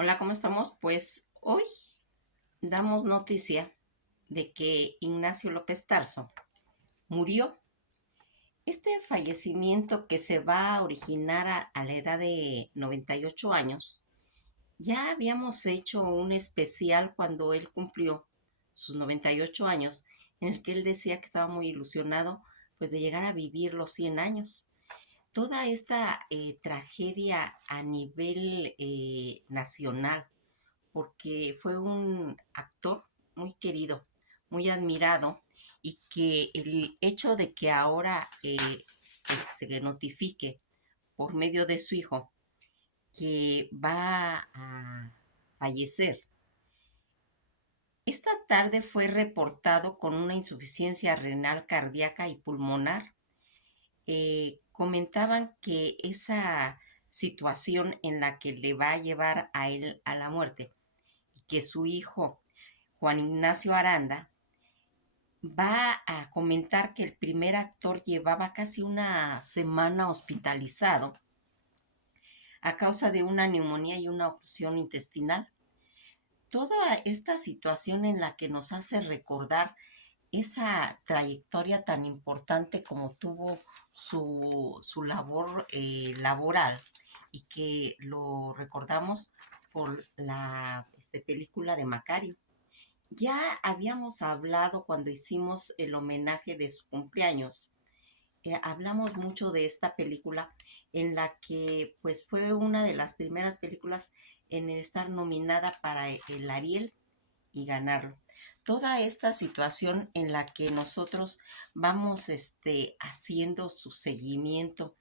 Hola, ¿cómo estamos? Pues hoy damos noticia de que Ignacio López Tarso murió. Este fallecimiento que se va a originar a la edad de 98 años, ya habíamos hecho un especial cuando él cumplió sus 98 años, en el que él decía que estaba muy ilusionado pues de llegar a vivir los 100 años. Toda esta tragedia a nivel nacional, porque fue un actor muy querido, muy admirado, y que el hecho de que ahora pues, se notifique por medio de su hijo que va a fallecer. Esta tarde fue reportado con una insuficiencia renal cardíaca y pulmonar. Comentaban que esa situación en la que le va a llevar a él a la muerte y que su hijo Juan Ignacio Aranda va a comentar que el primer actor llevaba casi una semana hospitalizado a causa de una neumonía y una oclusión intestinal. Toda esta situación en la que nos hace recordar esa trayectoria tan importante como tuvo su labor laboral, y que lo recordamos por la película de Macario. Ya habíamos hablado cuando hicimos el homenaje de su cumpleaños. Hablamos mucho de esta película, en la que pues fue una de las primeras películas en estar nominada para el Ariel y ganarlo. Toda esta situación en la que nosotros vamos haciendo su seguimiento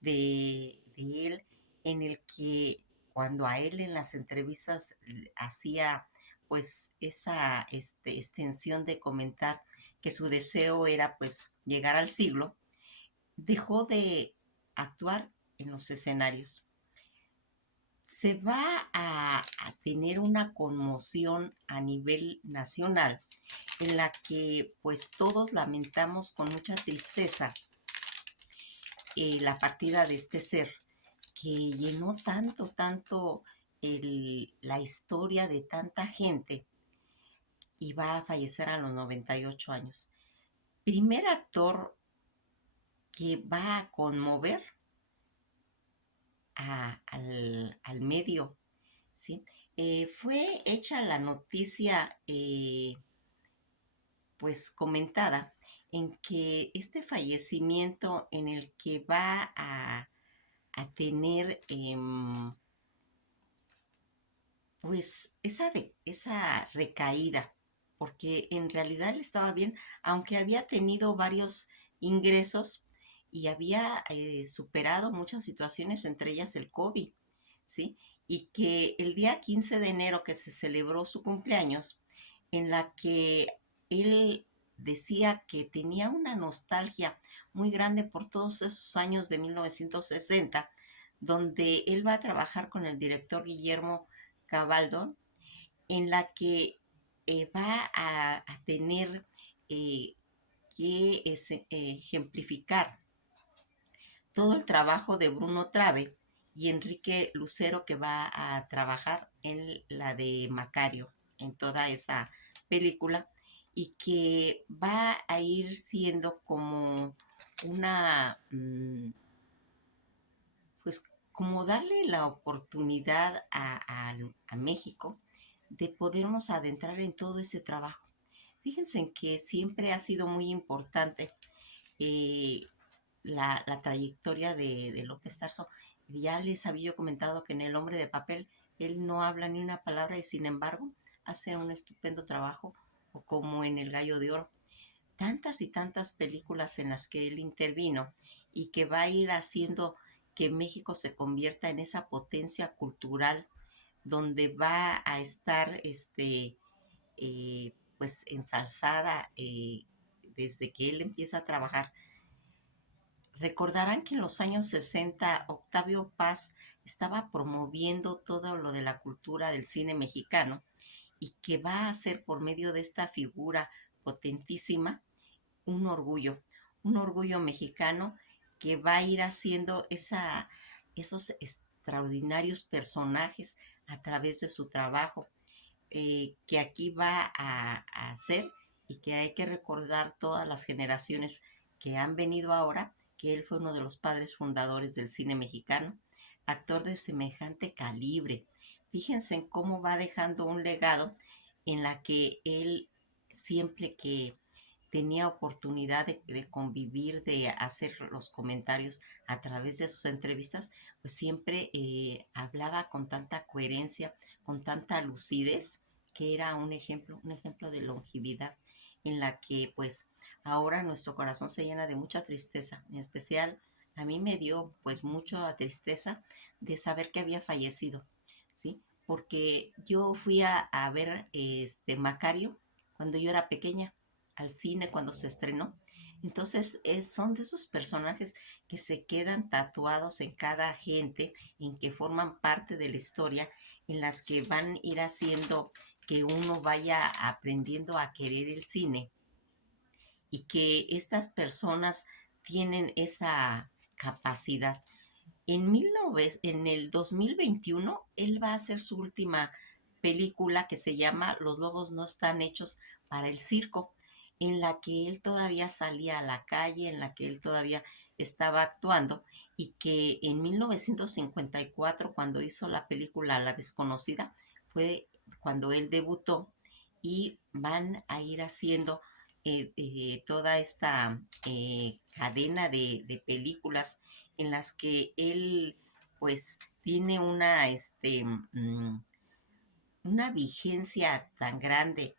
de él, en el que cuando a él en las entrevistas hacía pues esa extensión de comentar que su deseo era pues llegar al siglo, dejó de actuar en los escenarios. Se va a tener una conmoción a nivel nacional, en la que pues todos lamentamos con mucha tristeza la partida de este ser que llenó tanto la historia de tanta gente, y va a fallecer a los 98 años. Primer actor que va a conmover al medio, ¿sí? Fue hecha la noticia, pues comentada, en que este fallecimiento en el que va a tener pues esa recaída, porque en realidad él estaba bien, aunque había tenido varios ingresos y había superado muchas situaciones, entre ellas el COVID, ¿sí? Y que el día 15 de enero que se celebró su cumpleaños, en la que él decía que tenía una nostalgia muy grande por todos esos años de 1960, donde él va a trabajar con el director Guillermo Cabaldo, en la que va a tener que ejemplificar todo el trabajo de Bruno Trave y Enrique Lucero, que va a trabajar en la de Macario, en toda esa película, y que va a ir siendo como una, pues como darle la oportunidad a México de podernos adentrar en todo ese trabajo. Fíjense en que siempre ha sido muy importante eh, la trayectoria de López Tarso. Ya les había yo comentado que en El Hombre de Papel él no habla ni una palabra y sin embargo hace un estupendo trabajo, o como en El Gallo de Oro. Tantas y tantas películas en las que él intervino, y que va a ir haciendo que México se convierta en esa potencia cultural donde va a estar pues ensalzada desde que él empieza a trabajar. Recordarán que en los años 60 Octavio Paz estaba promoviendo todo lo de la cultura del cine mexicano, y que va a ser por medio de esta figura potentísima un orgullo mexicano, que va a ir haciendo esos extraordinarios personajes a través de su trabajo, que aquí va a hacer y que hay que recordar todas las generaciones que han venido ahora, que él fue uno de los padres fundadores del cine mexicano, actor de semejante calibre. Fíjense en cómo va dejando un legado en la que él siempre que tenía oportunidad de convivir, de hacer los comentarios a través de sus entrevistas, pues siempre hablaba con tanta coherencia, con tanta lucidez, que era un ejemplo de longevidad en la que pues ahora nuestro corazón se llena de mucha tristeza, en especial a mí me dio pues mucha tristeza de saber que había fallecido, ¿sí? Porque yo fui a ver Macario cuando yo era pequeña, al cine cuando se estrenó. Entonces son de esos personajes que se quedan tatuados en cada gente, en que forman parte de la historia, en las que van a ir haciendo que uno vaya aprendiendo a querer el cine y que estas personas tienen esa capacidad. En el 2021, él va a hacer su última película que se llama Los lobos no están hechos para el circo, en la que él todavía salía a la calle, en la que él todavía estaba actuando y que en 1954, cuando hizo la película La desconocida, fue cuando él debutó y van a ir haciendo toda esta cadena de películas en las que él pues tiene una vigencia tan grande,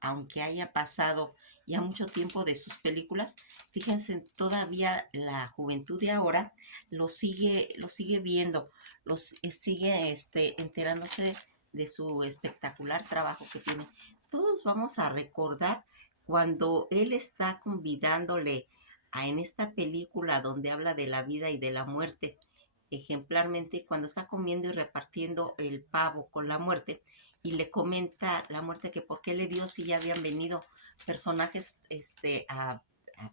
aunque haya pasado ya mucho tiempo de sus películas. Fíjense, todavía la juventud de ahora lo sigue viendo, sigue enterándose de su espectacular trabajo que tiene. Todos vamos a recordar cuando él está convidándole en esta película donde habla de la vida y de la muerte, ejemplarmente cuando está comiendo y repartiendo el pavo con la muerte, y le comenta la muerte que por qué le dio si ya habían venido personajes a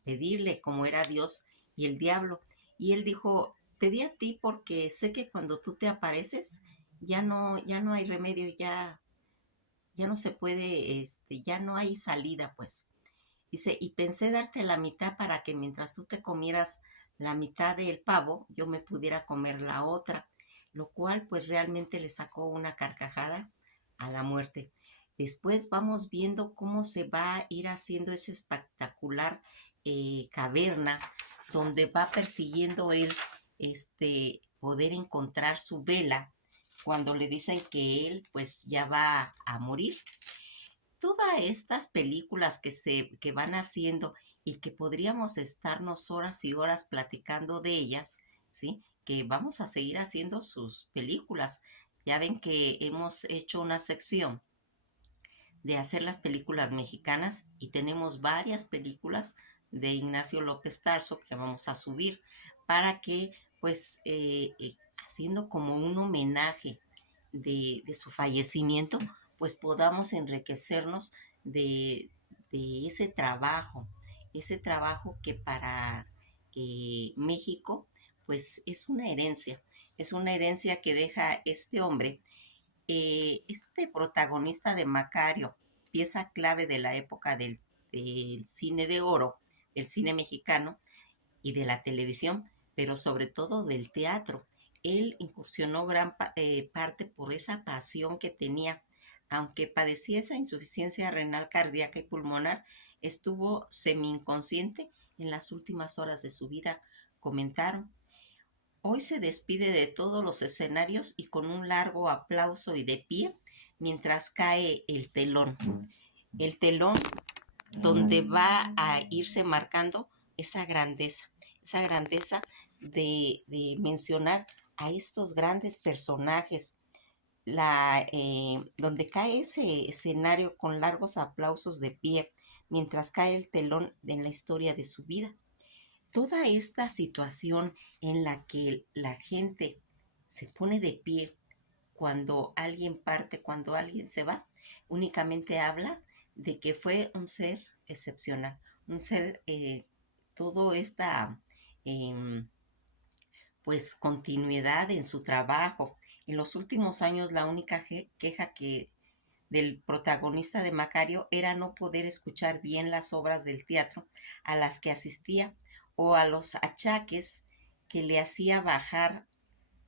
pedirle como era Dios y el diablo. Y él dijo, te di a ti porque sé que cuando tú te apareces ya no hay remedio, ya no se puede, ya no hay salida, pues. Dice, y pensé darte la mitad para que mientras tú te comieras la mitad del pavo, yo me pudiera comer la otra, lo cual pues realmente le sacó una carcajada a la muerte. Después vamos viendo cómo se va a ir haciendo esa espectacular caverna donde va persiguiendo él poder encontrar su vela cuando le dicen que él pues ya va a morir. Todas estas películas que van haciendo y que podríamos estarnos horas y horas platicando de ellas, ¿sí? Que vamos a seguir haciendo sus películas. Ya ven que hemos hecho una sección de hacer las películas mexicanas y tenemos varias películas de Ignacio López Tarso que vamos a subir para que, pues, haciendo como un homenaje de su fallecimiento, pues podamos enriquecernos de, de ese trabajo que para México, pues es una herencia que deja este hombre, este protagonista de Macario, pieza clave de la época del cine de oro, del cine mexicano y de la televisión, pero sobre todo del teatro. Él incursionó gran parte por esa pasión que tenía. Aunque padecía esa insuficiencia renal cardíaca y pulmonar, estuvo semi-inconsciente en las últimas horas de su vida, comentaron. Hoy se despide de todos los escenarios y con un largo aplauso y de pie mientras cae el telón donde va a irse marcando esa grandeza de mencionar a estos grandes personajes, donde cae ese escenario con largos aplausos de pie mientras cae el telón en la historia de su vida. Toda esta situación en la que la gente se pone de pie cuando alguien parte, cuando alguien se va, únicamente habla de que fue un ser excepcional, un ser, todo esta, eh, pues, continuidad en su trabajo, En los últimos años la única queja que del protagonista de Macario era no poder escuchar bien las obras del teatro a las que asistía o a los achaques que le hacía bajar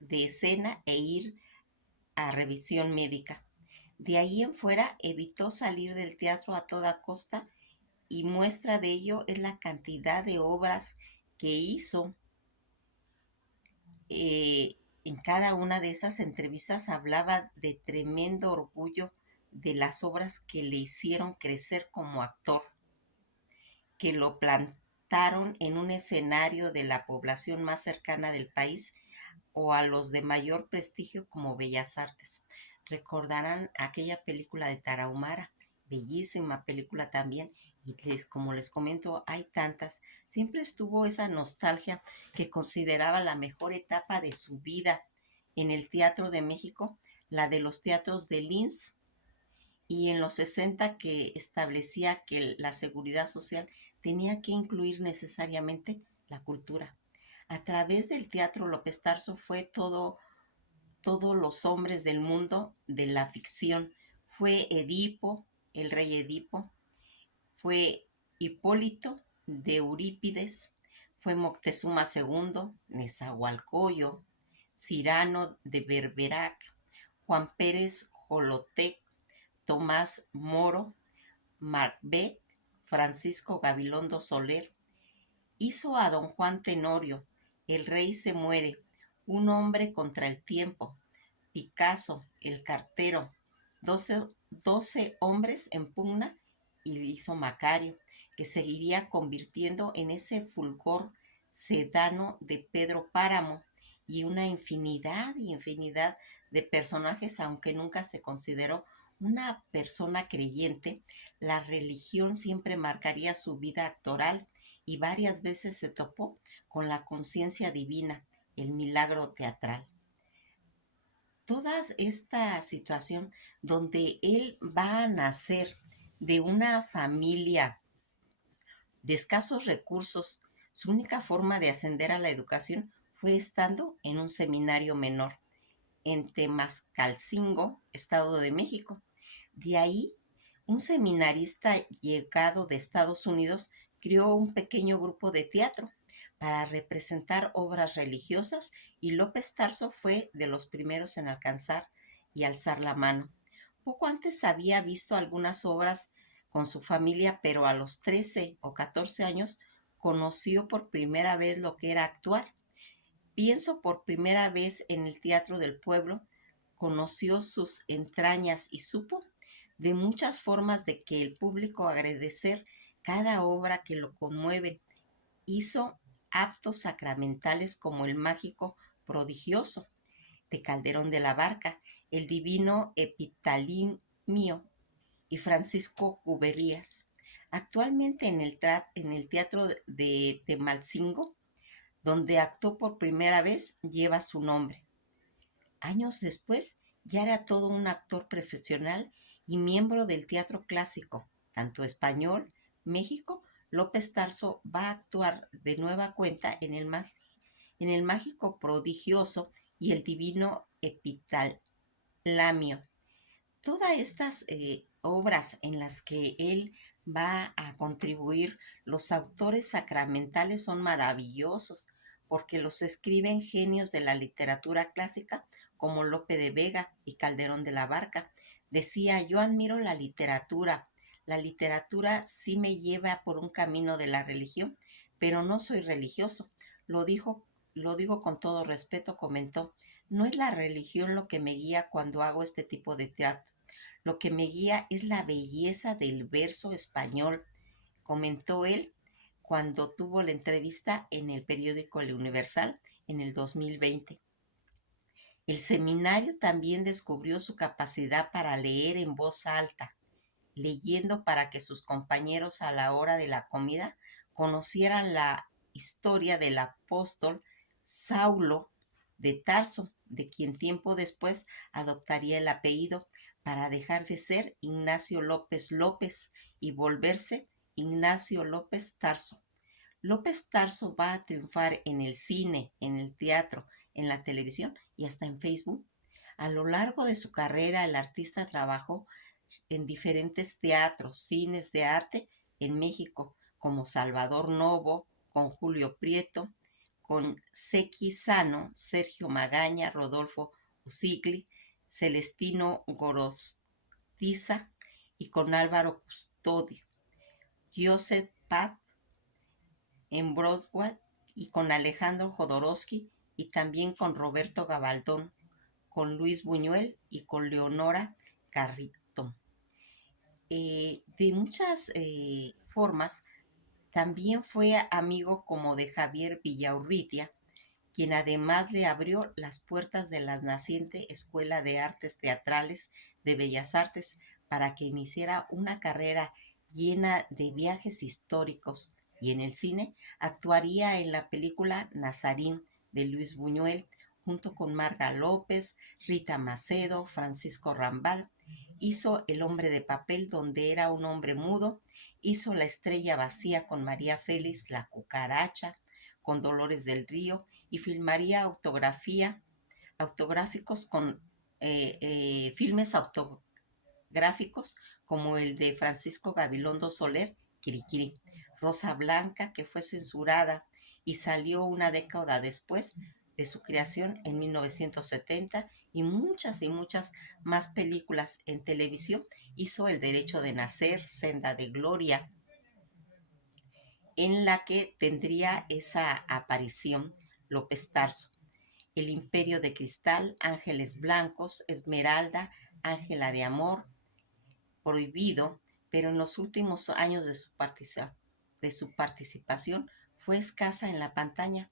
de escena e ir a revisión médica. De ahí en fuera evitó salir del teatro a toda costa y muestra de ello es la cantidad de obras que hizo. En cada una de esas entrevistas hablaba de tremendo orgullo de las obras que le hicieron crecer como actor, que lo plantaron en un escenario de la población más cercana del país o a los de mayor prestigio como Bellas Artes. Recordarán aquella película de Tarahumara, bellísima película también, y como les comento, hay tantas. Siempre estuvo esa nostalgia que consideraba la mejor etapa de su vida en el Teatro de México, la de los teatros de Linz, y en los 60 que establecía que la seguridad social tenía que incluir necesariamente la cultura. A través del teatro, López Tarso fue todos los hombres del mundo de la ficción. Fue Edipo, el rey Edipo, fue Hipólito de Eurípides, fue Moctezuma II, Nezahualcóyotl, Cyrano de Bergerac, Juan Pérez Jolotec, Tomás Moro, Macbeth, Francisco Gabilondo Soler. Hizo a don Juan Tenorio, El rey se muere, Un hombre contra el tiempo, Picasso, El cartero, 12 hombres en pugna, y hizo Macario, que seguiría convirtiendo en ese fulgor sedano de Pedro Páramo, y una infinidad y infinidad de personajes, aunque nunca se consideró una persona creyente. La religión siempre marcaría su vida actoral y varias veces se topó con la conciencia divina, el milagro teatral. Toda esta situación donde él va a nacer de una familia de escasos recursos, su única forma de ascender a la educación fue estando en un seminario menor en Temascalcingo, Estado de México. De ahí, un seminarista llegado de Estados Unidos creó un pequeño grupo de teatro para representar obras religiosas, y López Tarso fue de los primeros en alcanzar y alzar la mano. Poco antes había visto algunas obras con su familia, pero a los 13 o 14 años conoció por primera vez lo que era actuar. Pienso por primera vez en el Teatro del Pueblo, conoció sus entrañas y supo de muchas formas de que el público agradecer cada obra que lo conmueve. Hizo actos sacramentales como el mágico prodigioso de Calderón de la Barca, el divino Epitalimio y Francisco Cuberías. Actualmente en el Teatro de Temalcingo, donde actuó por primera vez, lleva su nombre. Años después, ya era todo un actor profesional y miembro del teatro clásico, tanto español, México. López Tarso va a actuar de nueva cuenta en el mágico prodigioso y el divino Epitalamio. Todas estas obras en las que él va a contribuir, los autores sacramentales son maravillosos porque los escriben genios de la literatura clásica como Lope de Vega y Calderón de la Barca. Decía: yo admiro la literatura sí me lleva por un camino de la religión, pero no soy religioso. Lo digo con todo respeto, comentó. No es la religión lo que me guía cuando hago este tipo de teatro. Lo que me guía es la belleza del verso español, comentó él cuando tuvo la entrevista en el periódico El Universal en el 2020. El seminario también descubrió su capacidad para leer en voz alta, leyendo para que sus compañeros a la hora de la comida conocieran la historia del apóstol Saulo de Tarso, de quien tiempo después adoptaría el apellido para dejar de ser Ignacio López López y volverse Ignacio López Tarso. López Tarso va a triunfar en el cine, en el teatro, en la televisión y hasta en Facebook. A lo largo de su carrera, el artista trabajó en diferentes teatros, cines de arte en México, como Salvador Novo, con Julio Prieto, con Seki Sano, Sergio Magaña, Rodolfo Usigli, Celestino Gorostiza y con Álvaro Custodio, Joseph Paz en Broadway y con Alejandro Jodorowsky y también con Roberto Gabaldón, con Luis Buñuel y con Leonora Carrington. De muchas formas, también fue amigo como de Javier Villaurrutia, quien además le abrió las puertas de la naciente Escuela de Artes Teatrales de Bellas Artes para que iniciara una carrera llena de viajes históricos, y en el cine actuaría en la película Nazarín de Luis Buñuel junto con Marga López, Rita Macedo, Francisco Rambal. Hizo El hombre de papel, donde era un hombre mudo. Hizo La estrella vacía con María Félix, La cucaracha, con Dolores del Río, y filmaría autográficos con filmes autográficos como el de Francisco Gabilondo Soler, Kirikiri, Rosa Blanca, que fue censurada y salió una década después de su creación en 1970, y muchas más películas en televisión. Hizo El derecho de nacer, Senda de gloria, en la que tendría esa aparición López Tarso. El imperio de cristal, Ángeles blancos, Esmeralda, Ángela de amor, Prohibido, pero en los últimos años de su participación fue escasa en la pantalla.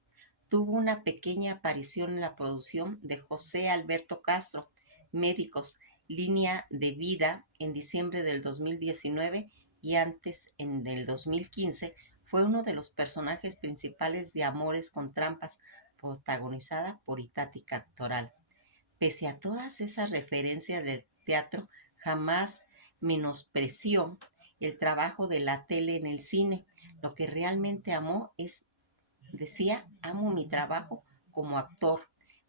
Tuvo una pequeña aparición en la producción de José Alberto Castro, Médicos, línea de vida, en diciembre del 2019, y antes, en el 2015, fue uno de los personajes principales de Amores con trampas, protagonizada por Itati Cantoral. Pese a todas esas referencias del teatro, jamás menospreció el trabajo de la tele en el cine. Lo que realmente amó es, decía, amo mi trabajo como actor,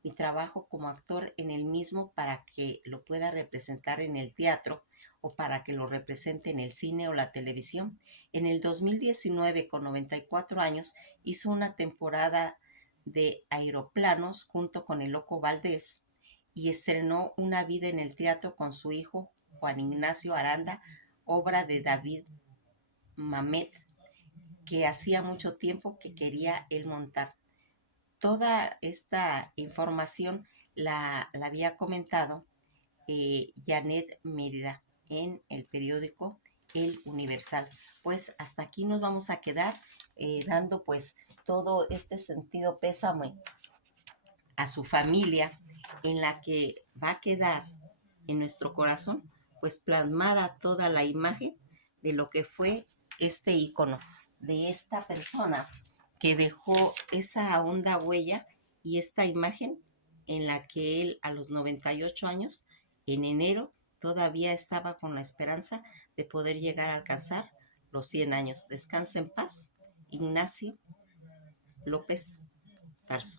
mi trabajo como actor en el mismo, para que lo pueda representar en el teatro o para que lo represente en el cine o la televisión. En el 2019, con 94 años, hizo una temporada de Aeroplanos junto con el Loco Valdés, y estrenó Una vida en el teatro con su hijo Juan Ignacio Aranda, obra de David Mamet, que hacía mucho tiempo que quería él montar. Toda esta información la había comentado Janet Mérida en el periódico El Universal. Pues hasta aquí nos vamos a quedar, dando pues todo este sentido pésame a su familia, en la que va a quedar en nuestro corazón pues plasmada toda la imagen de lo que fue este ícono, de esta persona que dejó esa honda huella y esta imagen en la que él, a los 98 años, en enero, todavía estaba con la esperanza de poder llegar a alcanzar los 100 años. Descansa en paz, Ignacio López Tarso.